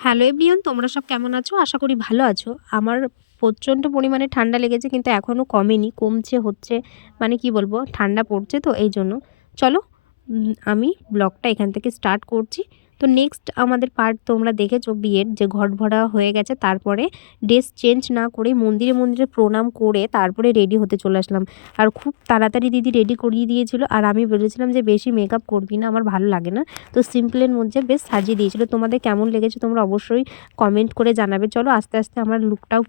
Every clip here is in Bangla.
হ্যালো এভরিওয়ান, তোমরা সব কেমন আছো? আশা করি ভালো আছো। আমার প্রচণ্ড পরিমাণে ঠান্ডা লেগেছে, কিন্তু এখনও কমেনি, কমছে হচ্ছে, মানে কি বলবো, ঠান্ডা পড়ছে তো এই জন্য। চলো আমি ব্লগটা এখান থেকে স্টার্ট করছি। তো নেক্সট আমাদের পার্ট তোমরা দেখেছো বিয়ের, যে ঘট ভরা হয়ে গেছে, তারপরে ড্রেস চেঞ্জ না করে মন্দিরে মন্দিরে প্রণাম করে তারপরে রেডি হতে চলে আসলাম। আর খুব তাড়াতাড়ি দিদি রেডি করিয়ে দিয়েছিল, আর আমি বলেছিলাম যে বেশি মেকআপ করবি না, আমার ভালো লাগে না। তো সিম্পলের মধ্যে বেশ সাজিয়ে দিয়েছিল। তোমাদের কেমন লেগেছে তোমরা অবশ্যই কমেন্ট করে জানাবে। চলো আস্তে আস্তে আমার লুকটাও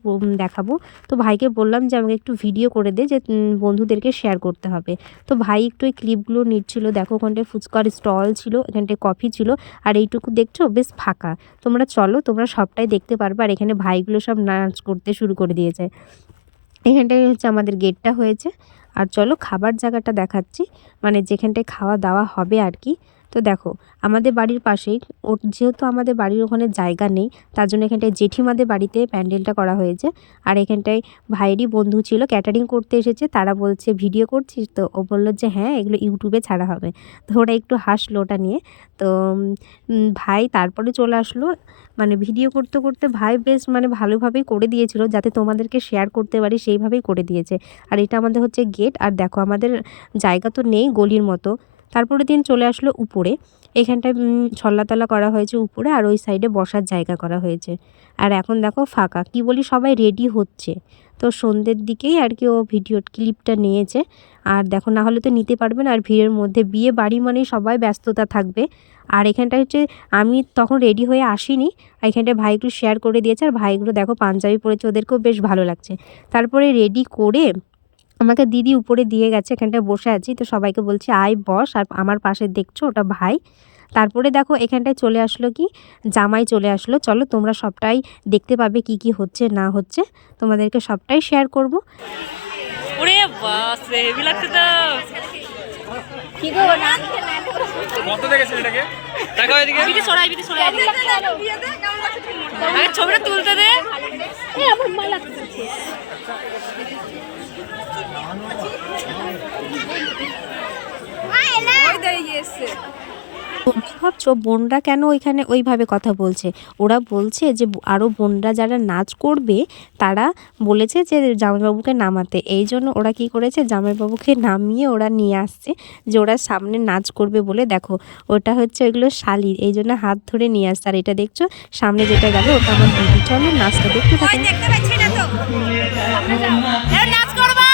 দেখাবো। তো ভাইকে বললাম যে আমাকে একটু ভিডিও করে দে, যে বন্ধুদেরকে শেয়ার করতে হবে। তো ভাই একটু এই ক্লিপগুলো নিচ্ছিল। দেখো ওখানটায় ফুচকার স্টল ছিল, এখানটায় কফি ছিল, আর এইটুকু দেখছো বেশ ফাঁকা। তোমরা চলো, তোমরা সবটাই দেখতে পারবে। আর এখানে ভাইগুলো সব নাচ করতে শুরু করে দিয়েছে। এখানটায় হচ্ছে আমাদের গেটটা হয়েছে। আর চলো খাবার জায়গাটা দেখাচ্ছি, মানে যেখানটায় খাওয়া দাওয়া হবে আর কি। তো দেখো আমাদের বাড়ির পাশেই, যেহেতু আমাদের বাড়ির ওখানে জায়গা নেই, তার জন্য এখানটায় জেঠিমাদের বাড়িতে প্যান্ডেলটা করা হয়েছে। আর এখানটায় ভাইয়েরই বন্ধু ছিল, ক্যাটারিং করতে এসেছে, তারা বলছে ভিডিও করছিস? তো ও বললো যে হ্যাঁ, এগুলো ইউটিউবে ছাড়া হবে। তো ওরা একটু হাসলো ওটা নিয়ে। তো ভাই তারপরে চলে আসলো, মানে ভিডিও করতে করতে ভাই বেশ মানে ভালোভাবেই করে দিয়েছিল, যাতে তোমাদেরকে শেয়ার করতে পারি সেইভাবেই করে দিয়েছে। আর এটা আমাদের হচ্ছে গেট। আর দেখো আমাদের জায়গা তো নেই গলির মতো। তারপরের দিন চলে আসলো উপরে, এখানটায় ছল্লাতলা করা হয়েছে উপরে, আর ওই সাইডে বসার জায়গা করা হয়েছে। আর এখন দেখো ফাঁকা, কি বলি, সবাই রেডি হচ্ছে। তো সন্ধ্যের দিকেই আর কি ও ভিডিও ক্লিপটা নিয়েছে। আর দেখো না হলে তো নিতে পারবে না, আর ভিড়ের মধ্যে বিয়ে বাড়ি মানেই সবাই ব্যস্ততা থাকবে। আর এখানটা হচ্ছে আমি তখন রেডি হয়ে আসিনি, এখানটায় ভাই একটু শেয়ার করে দিয়েছে। আর ভাইগুলো দেখো পাঞ্জাবি পরেছে, ওদেরকেও বেশ ভালো লাগছে। তারপরে রেডি করে আমাকে দিদি উপরে দিয়ে গেছে, এখানটায় বসে আছি। তো সবাইকে বলছি আয় বস, আর আমার পাশে দেখছো ওটা ভাই। তারপরে দেখো এখানটায় চলে আসলো কি, জামাই চলে আসলো। চলো তোমরা সবটাই দেখতে পাবে কি কি হচ্ছে না হচ্ছে, তোমাদেরকে সবটাই শেয়ার করব। ওরে বাস রে, হেভি লাগছে তো। কি গো না কত দেখেছেন এটাকে? টাকা ওইদিকে বিটি সরাই, বিটি সরাই এদিকে। আরে ছবিটা তুলতে দে। এই আমার মা লাগছে। ওই দাঁড়িয়ে এসে ভাবছো বোনরা কেন ওইখানে ওইভাবে কথা বলছে? ওরা বলছে যে আরও বোনরা যারা নাচ করবে তারা বলেছে যে জামাইবাবুকে নামাতে। এই জন্য ওরা কি করেছে, জামাইবাবুকে নামিয়ে ওরা নিয়ে আসছে, যে ওরা সামনে নাচ করবে বলে। দেখো ওটা হচ্ছে ওইগুলো শালির, এই জন্য হাত ধরে নিয়ে আসছে। আর এটা দেখছো সামনে যেটা গেল, ওটা আমার দিদি। চলো নাচটা দেখতে থাকো। দেখতে পাচ্ছি না তো, নাচ করবা।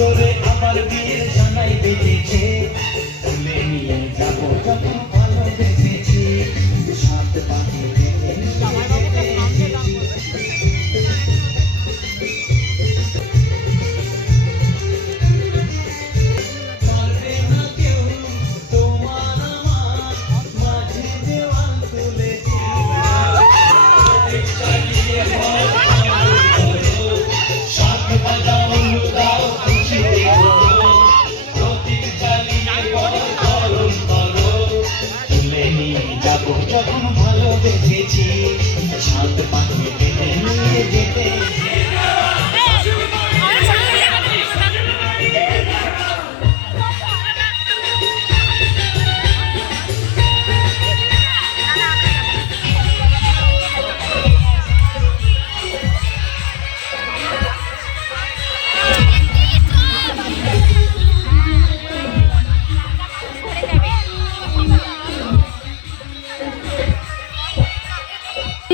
করে আবার বিয়ের জানাই বেজেছে, তুলে নিয়ে যাবো যখন ভালো বেজেছে, সাত পাখি পারবে না কেউ তোমার আমার মাঝে দেওয়াল তুলেছে। সাত বাজাও দাও যখন ভালোবেসেছি, সাত পাখি পেতে নিয়ে যেতে।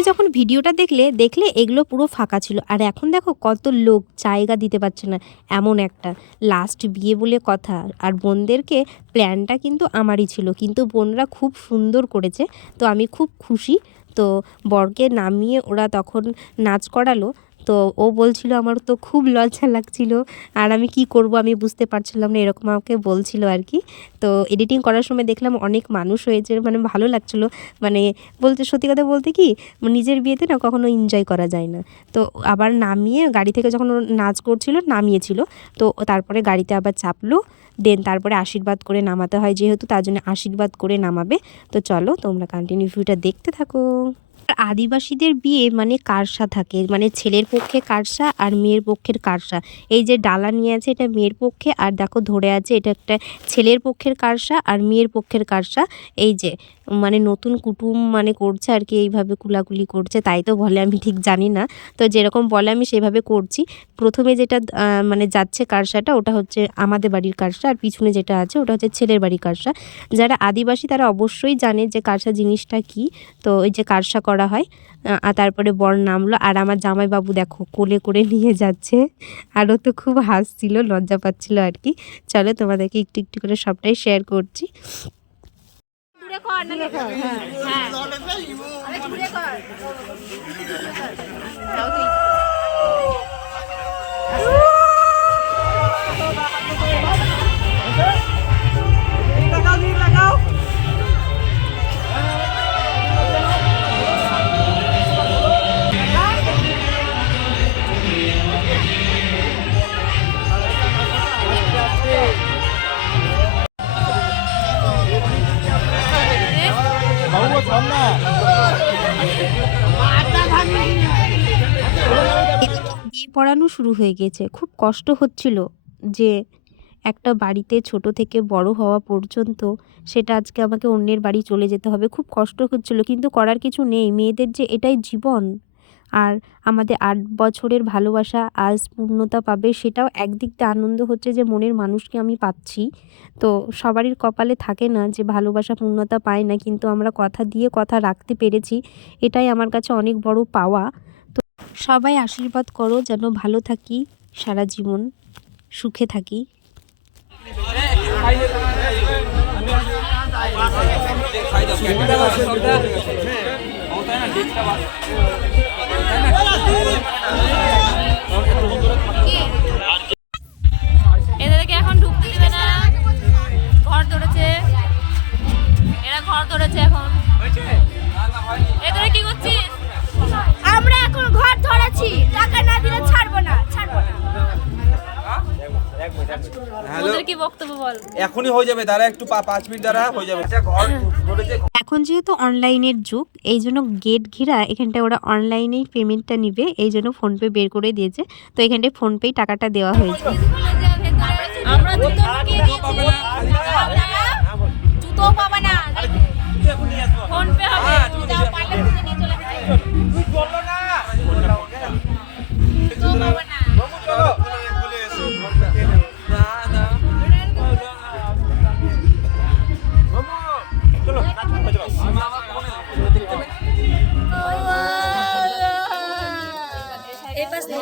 যখন ভিডিওটা দেখলে এগুলো পুরো ফাঁকা ছিল। আর এখন দেখো কত লোক, জায়গা দিতে পারছে না, এমন একটা লাস্ট বিয়ে বলে কথা। আর বোনদেরকে প্ল্যানটা কিন্তু আমারই ছিল, কিন্তু বোনরা খুব সুন্দর করেছে, তো আমি খুব খুশি। তো বরকে নামিয়ে ওরা তখন নাচ করালো। তো ও বলছিল আমার তো খুব লজ্জা লাগছিল আর আমি কি করব আমি বুঝতে পারছিলাম না, এরকম আমাকে বলছিল আর কি। তো এডিটিং করার সময় দেখলাম অনেক মানুষ হয়েছে, মানে ভালো লাগছিলো। মানে বলতে সত্যি কথা বলতে কি নিজের বিয়েতে না কখনো এনজয় করা যায় না। তো আবার নামিয়ে গাড়ি থেকে যখন ও নাচ করছিল নামিয়েছিল, তো তারপরে গাড়িতে আবার চাপলো, দেন তারপরে আশীর্বাদ করে নামাতে হয় যেহেতু, তার জন্য আশীর্বাদ করে নামাবে। তো চলো তোমরা কন্টিনিউ ভিডিওটা দেখতে থাকো। আদিবাসীদের বিয়ে মানে কারসা থাকে, মানে ছেলের পক্ষে কারসা আর মেয়ের পক্ষের কারসা। এই যে ডালা নিয়ে আছে এটা মেয়ের পক্ষে, আর দেখো ধরে আছে এটা একটা ছেলের পক্ষের কারসা আর মেয়ের পক্ষের কারসা। এই যে মানে নতুন কুটুম মানে করছে আর কি, এইভাবে কুলাকুলি করছে, তাই তো বলে আমি ঠিক জানি না। তো যেরকম বলে আমি সেভাবে করছি। প্রথমে যেটা মানে যাচ্ছে কারসাটা ওটা হচ্ছে আমাদের বাড়ির কারসা, আর পিছনে যেটা আছে ওটা হচ্ছে ছেলের বাড়ির কারসা। যারা আদিবাসী তারা অবশ্যই জানে যে কারসা জিনিসটা কি। তো ওই যে কারসা করা হয়, আর তারপরে বর নামলো, আর আমার জামাইবাবু দেখো কোলে করে নিয়ে যাচ্ছে, আর ও তো খুব হাসছিল, লজ্জা পাচ্ছিল আর কি। চলো তোমাদেরকে একটু একটু করে সবটাই শেয়ার করছি। দূরে কর না দেখো হ্যাঁ আরে দূরে কর যাও তুই লাগাও বিয়ে পড়ানো শুরু হয়ে গেছে, খুব কষ্ট হচ্ছিল যে একটা বাড়িতে ছোট থেকে বড় হওয়া পর্যন্ত সেটা আজকে আমাকে অন্যের বাড়ি চলে যেতে হবে, খুব কষ্ট হচ্ছিল, কিন্তু করার কিছু নেই, মেয়েদের যে এটাই জীবন। আর আমাদের 8 বছরের ভালোবাসা আজ পূর্ণতা পাবে, সেটাও একদিক দিয়ে আনন্দ হচ্ছে যে মনের মানুষকে আমি পাচ্ছি। তো সবারই কপালে থাকে না যে ভালোবাসা পূর্ণতা পায় না, কিন্তু আমরা কথা দিয়ে কথা রাখতে পেরেছি, এটাই আমার কাছে অনেক বড় পাওয়া। তো সবাই আশীর্বাদ করো যেন ভালো থাকি, সারা জীবন সুখে থাকি। এদেরকে এখন ঢুকতে দিবে না, ঘর ধরেছে, এরা ঘর ধরেছে এখন। এদের কি করছিস? আমরা এখন ঘর ধরেছি, টাকা না দিলে ছাড়বো না, ছাড়বো না। ওদের কি বক্তব্য বল? এখনই হয়ে যাবে, দাঁড়া একটু 5 মিনিট দাঁড়া, হয়ে যাবে। আচ্ছা ঘর ধরেছে। এখন যেহেতু অনলাইনের যুগ, এই জন্য গেট ঘেরা এখানটায় ওরা অনলাইনেই পেমেন্টটা নিবে, এই জন্য ফোনপে বের করে দিয়েছে। তো এখানটায় ফোনপেই টাকাটা দেওয়া হয়েছে। আমরা জুতো ঢুকিয়ে দিয়েছি, জুতো পাবে না, ফোন পে হবে, যাও পারলে খুঁজে নিয়ে চলে যাও। তুই বললো না জুতো পাবে না। চলো বলে এসো না না চলো এই পাশ থেকে